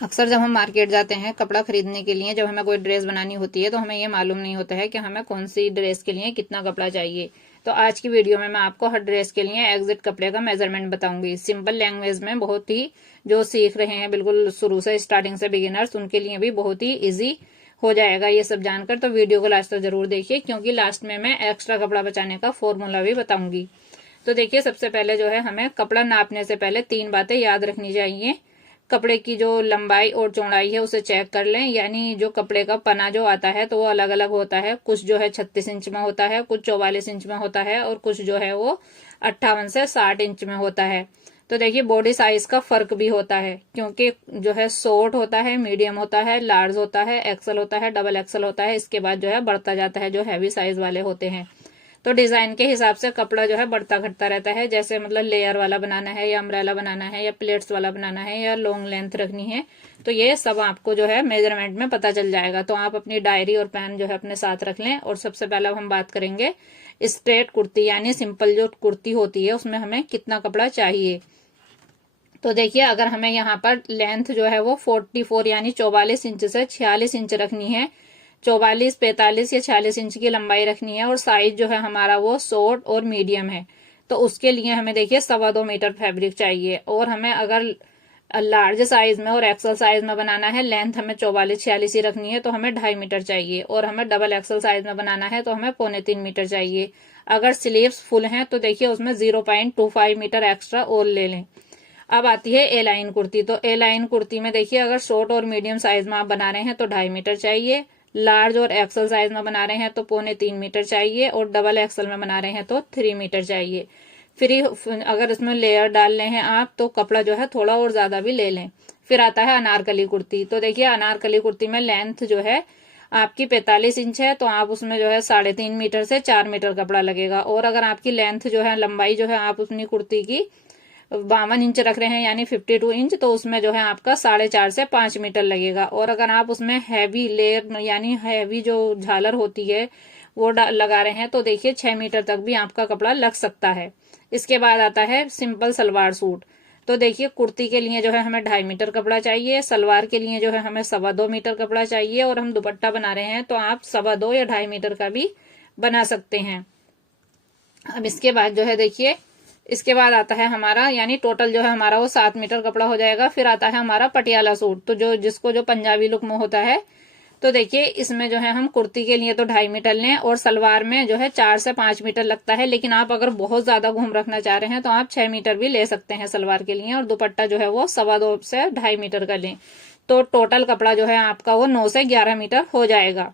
अक्सर जब हम मार्केट जाते हैं कपड़ा खरीदने के लिए, जब हमें कोई ड्रेस बनानी होती है तो हमें ये मालूम नहीं होता है कि हमें कौन सी ड्रेस के लिए कितना कपड़ा चाहिए। तो आज की वीडियो में मैं आपको हर ड्रेस के लिए एग्जैक्ट कपड़े का मेजरमेंट बताऊंगी, सिंपल लैंग्वेज में। बहुत ही जो सीख रहे हैं बिल्कुल शुरू से, स्टार्टिंग से, बिगिनर्स, उनके लिए भी बहुत ही ईजी हो जाएगा ये सब जानकर। तो वीडियो को लास्ट तक जरूर देखिए, क्योंकि लास्ट में मैं एक्स्ट्रा कपड़ा बचाने का फॉर्मूला भी बताऊंगी। तो देखिए, सबसे पहले जो है हमें कपड़ा नापने से पहले 3 बातें याद रखनी चाहिए। कपड़े की जो लंबाई और चौड़ाई है उसे चेक कर लें, यानी जो कपड़े का पना जो आता है तो वो अलग अलग होता है। कुछ जो है 36 इंच में होता है, कुछ 44 इंच में होता है, और कुछ जो है वो 58 से 60 इंच में होता है। तो देखिए, बॉडी साइज का फर्क भी होता है, क्योंकि जो है शॉर्ट होता है, मीडियम होता है, लार्ज होता है, एक्सल होता है, डबल एक्सल होता है। इसके बाद जो है बढ़ता जाता है, जो हैवी साइज वाले होते हैं। तो डिजाइन के हिसाब से कपड़ा जो है बढ़ता घटता रहता है। जैसे मतलब लेयर वाला बनाना है, या अम्ब्रेला बनाना है, या प्लेट्स वाला बनाना है, या लॉन्ग लेंथ रखनी है, तो ये सब आपको जो है मेजरमेंट में पता चल जाएगा। तो आप अपनी डायरी और पेन जो है अपने साथ रख लें। और सबसे पहले हम बात करेंगे स्ट्रेट कुर्ती, यानी सिंपल जो कुर्ती होती है उसमें हमें कितना कपड़ा चाहिए। तो देखिए, अगर हमें यहाँ पर लेंथ जो है वो 44 यानी 44 इंच से 46 इंच रखनी है, 44, 45 या 46 इंच की लंबाई रखनी है, और साइज जो है हमारा वो शॉर्ट और मीडियम है, तो उसके लिए हमें देखिए 2.25 मीटर फैब्रिक चाहिए। और हमें अगर लार्ज साइज में और एक्सल साइज में बनाना है, लेंथ हमें 44-46 ही रखनी है, तो हमें 2.5 मीटर चाहिए। और हमें डबल एक्सल साइज में बनाना है तो हमें 2.25 मीटर चाहिए। अगर स्लीव्स फुल हैं तो देखिए उसमें 0.25 मीटर एक्स्ट्रा और ले लें। अब आती है ए लाइन कुर्ती। तो ए लाइन कुर्ती में देखिए, अगर शॉर्ट और मीडियम साइज में आप बना रहे हैं तो 2.5 मीटर चाहिए, लार्ज और एक्सल साइज में बना रहे हैं तो 2.25 मीटर चाहिए, और डबल एक्सल में बना रहे हैं तो 3 मीटर चाहिए। फिर अगर इसमें लेयर डाल रहे हैं आप तो कपड़ा जो है थोड़ा और ज्यादा भी ले लें। फिर आता है अनारकली कुर्ती। तो देखिए, अनारकली कुर्ती में लेंथ जो है आपकी 45 इंच है, तो आप उसमें जो है 3.5 मीटर से 4 मीटर कपड़ा लगेगा। और अगर आपकी लेंथ जो है, लंबाई जो है, आप अपनी कुर्ती की 52 इंच रख रहे हैं यानी 52 इंच, तो उसमें जो है आपका 4.5 से 5 मीटर लगेगा। और अगर आप उसमें हैवी लेयर यानी हैवी जो झालर होती है वो लगा रहे हैं तो देखिए 6 मीटर तक भी आपका कपड़ा लग सकता है। इसके बाद आता है सिंपल सलवार सूट। तो देखिए, कुर्ती के लिए जो है हमें 2.5 मीटर कपड़ा चाहिए, सलवार के लिए जो है हमें 2.25 मीटर कपड़ा चाहिए, और हम दुपट्टा बना रहे हैं तो आप 2.25 या 2.5 मीटर का भी बना सकते हैं। अब इसके बाद जो है देखिए, इसके बाद आता है हमारा, यानी टोटल जो है हमारा वो 7 मीटर कपड़ा हो जाएगा। फिर आता है हमारा पटियाला सूट, तो जिसको जो पंजाबी लुक में होता है। तो देखिए, इसमें जो है हम कुर्ती के लिए तो 2.5 मीटर लें, और सलवार में जो है 4 से 5 मीटर लगता है। लेकिन आप अगर बहुत ज्यादा घूम रखना चाह रहे हैं तो आप 6 मीटर भी ले सकते हैं सलवार के लिए, और दुपट्टा जो है वो 2.25 से 2.5 मीटर का लें। तो टोटल कपड़ा जो है आपका वो 9 से 11 मीटर हो जाएगा।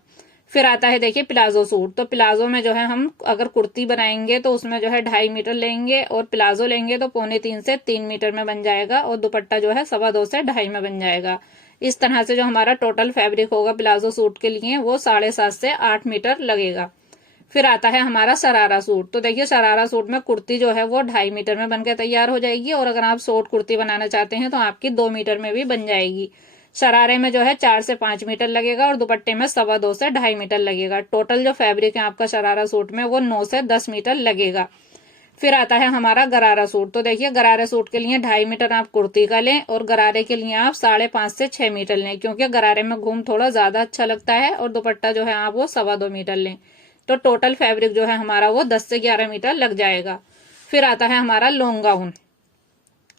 फिर आता है देखिए प्लाजो सूट। तो प्लाजो में जो है हम अगर कुर्ती बनाएंगे तो उसमें जो है 2.5 मीटर लेंगे, और प्लाजो लेंगे तो 2.25 से 3 मीटर में बन जाएगा, और दुपट्टा जो है 2.25 से 2.5 में बन जाएगा। इस तरह से जो हमारा टोटल फैब्रिक होगा प्लाजो सूट के लिए वो 7.5 से 8 मीटर लगेगा। फिर आता है हमारा शरारा सूट। तो देखिए, शरारा सूट में कुर्ती जो है वो 2.5 मीटर में बनकर तैयार हो जाएगी, और अगर आप शॉर्ट कुर्ती बनाना चाहते हैं तो आपकी 2 मीटर में भी बन जाएगी। शरारे में जो है 4 से 5 मीटर लगेगा, और दुपट्टे में 2.25 से 2.5 मीटर लगेगा। टोटल जो फैब्रिक है आपका शरारा सूट में वो 9 से 10 मीटर लगेगा। फिर आता है हमारा गरारा सूट। तो देखिए, गरारे सूट के लिए 2.5 मीटर आप कुर्ती का लें, और गरारे के लिए आप 5.5 से 6 मीटर लें, क्योंकि गरारे में घूम थोड़ा ज्यादा अच्छा लगता है। और दुपट्टा जो है आप वो 2.25 मीटर लें। तो टोटल फैब्रिक जो है हमारा वो 10 से 11 मीटर लग जाएगा। फिर आता है हमारा लॉन्ग गाउन।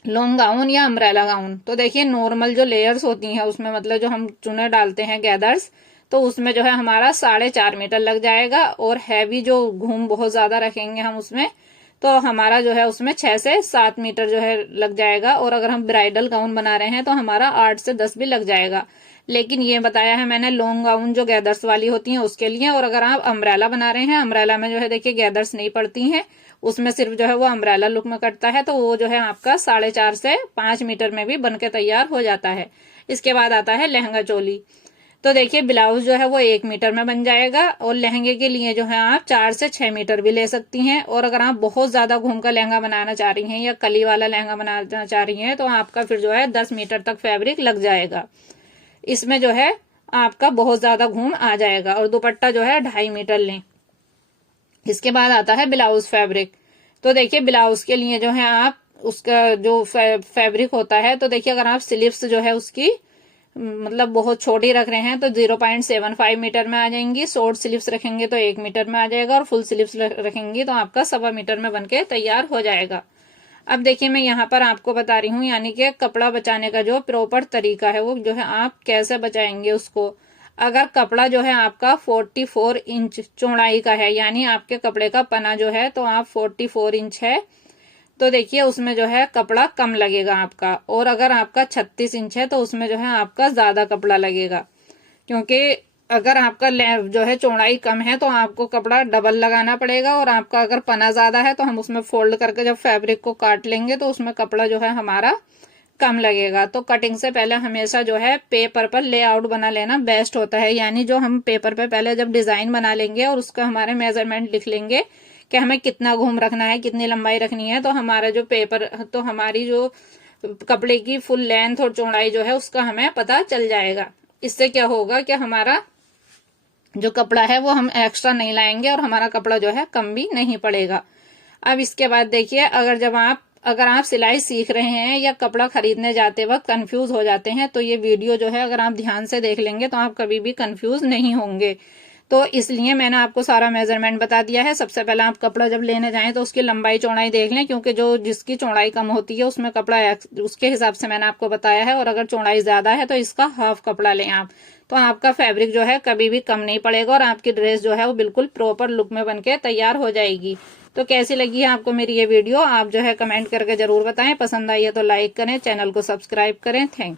लॉन्ग गाउन या अम्ब्रेला गाउन। तो देखिए, नॉर्मल जो लेयर्स होती हैं उसमें, मतलब जो हम चुने डालते हैं गैदर्स, तो उसमें जो है हमारा 4.5 मीटर लग जाएगा। और हैवी जो घूम बहुत ज्यादा रखेंगे हम उसमें, तो हमारा जो है उसमें 6 से 7 मीटर जो है लग जाएगा। और अगर हम ब्राइडल गाउन बना रहे हैं तो हमारा 8 से 10 भी लग जाएगा। लेकिन ये बताया है मैंने लॉन्ग गाउन जो गैदर्स वाली होती हैं उसके लिए। और अगर आप अम्ब्रेला बना रहे हैं, अम्ब्रेला में जो है देखिए गैदर्स नहीं पड़ती हैं, उसमें सिर्फ जो है वो अम्ब्रेला लुक में कटता है, तो वो जो है आपका 4.5 से 5 मीटर में भी बनके तैयार हो जाता है। इसके बाद आता है लहंगा चोली। तो देखिए, ब्लाउज जो है वो 1 मीटर में बन जाएगा, और लहंगे के लिए जो है आप 4 से 6 मीटर भी ले सकती हैं। और अगर आप बहुत ज्यादा घूम का लहंगा बनाना चाह रही हैं या कली वाला लहंगा बनाना चाह रही हैं तो आपका फिर जो है 10 मीटर तक फैब्रिक लग जाएगा। इसमें जो है आपका बहुत ज्यादा घूम आ जाएगा। और दुपट्टा जो है 2.5 मीटर लें। इसके बाद आता है ब्लाउज फैब्रिक। तो देखिए, ब्लाउज के लिए जो है आप उसका जो फैब्रिक होता है, तो देखिए अगर आप स्लीव्स जो है उसकी मतलब बहुत छोटी रख रहे हैं तो 0.75 मीटर में आ जाएंगी। शॉर्ट स्लीव्स रखेंगे तो 1 मीटर में आ जाएगा, और फुल स्लीव्स रखेंगी तो आपका 1.25 मीटर में बनके तैयार हो जाएगा। अब देखिए मैं यहाँ पर आपको बता रही हूँ, यानी कि कपड़ा बचाने का जो प्रॉपर तरीका है वो जो है आप कैसे बचाएंगे उसको। अगर कपड़ा जो है आपका 44 इंच चौड़ाई का है, यानी आपके कपड़े का पना जो है तो आप 44 इंच है, तो देखिए उसमें जो है कपड़ा कम लगेगा आपका। और अगर आपका 36 इंच है तो उसमें जो है आपका ज्यादा कपड़ा लगेगा, क्योंकि अगर आपका जो है चौड़ाई कम है तो आपको कपड़ा डबल लगाना पड़ेगा, और आपका अगर पना ज्यादा है तो हम उसमें फोल्ड करके जब फैब्रिक को काट लेंगे तो उसमें कपड़ा जो है हमारा कम लगेगा। तो कटिंग से पहले हमेशा जो है पेपर पर लेआउट बना लेना बेस्ट होता है, यानी जो हम पेपर पे पहले जब डिजाइन बना लेंगे और उसका हमारे मेजरमेंट लिख लेंगे कि हमें कितना घूम रखना है, कितनी लंबाई रखनी है, तो हमारा जो पेपर तो हमारी जो कपड़े की फुल लेंथ और चौड़ाई जो है उसका हमें पता चल जाएगा। इससे क्या होगा कि हमारा जो कपड़ा है वो हम एक्स्ट्रा नहीं लाएंगे और हमारा कपड़ा जो है कम भी नहीं पड़ेगा। अब इसके बाद देखिए, अगर आप सिलाई सीख रहे हैं या कपड़ा खरीदने जाते वक्त कंफ्यूज हो जाते हैं तो ये वीडियो जो है अगर आप ध्यान से देख लेंगे तो आप कभी भी कंफ्यूज नहीं होंगे। तो इसलिए मैंने आपको सारा मेजरमेंट बता दिया है। सबसे पहले आप कपड़ा जब लेने जाएं तो उसकी लंबाई चौड़ाई देख लें, क्योंकि जो जिसकी चौड़ाई कम होती है उसमें कपड़ा उसके हिसाब से मैंने आपको बताया है, और अगर चौड़ाई ज्यादा है तो इसका हाफ कपड़ा लें आप, तो आपका फैब्रिक जो है कभी भी कम नहीं पड़ेगा और आपकी ड्रेस जो है वो बिल्कुल प्रॉपर लुक में बनके तैयार हो जाएगी। तो कैसी लगी है आपको मेरी ये वीडियो, आप जो है कमेंट करके जरूर बताएं। पसंद आई है तो लाइक करें, चैनल को सब्सक्राइब करें। थैंक